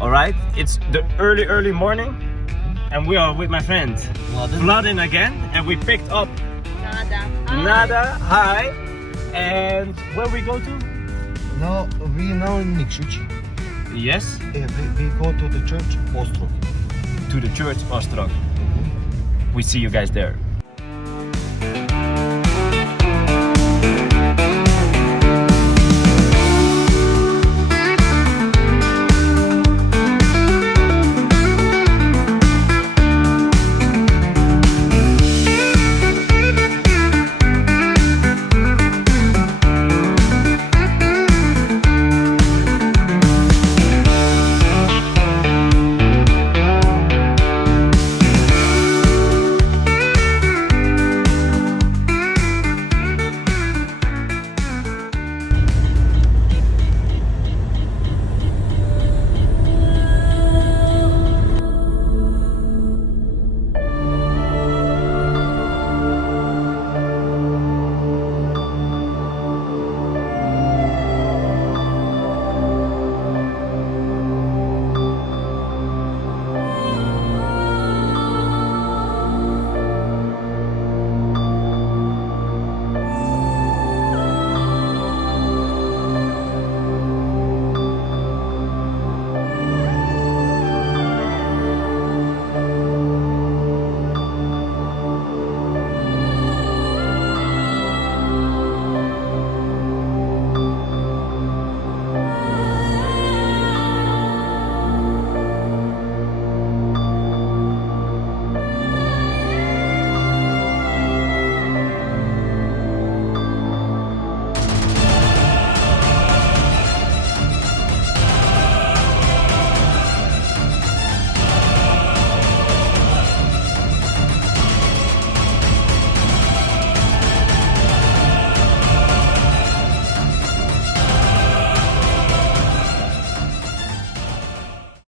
All right, it's the early morning, and we are with my friend Vladin again, and we picked up Nada. Hi, and where we go to? Now we in Nikšić. Yes, We go to the church Ostrog. to the church Ostrog. We see you guys there.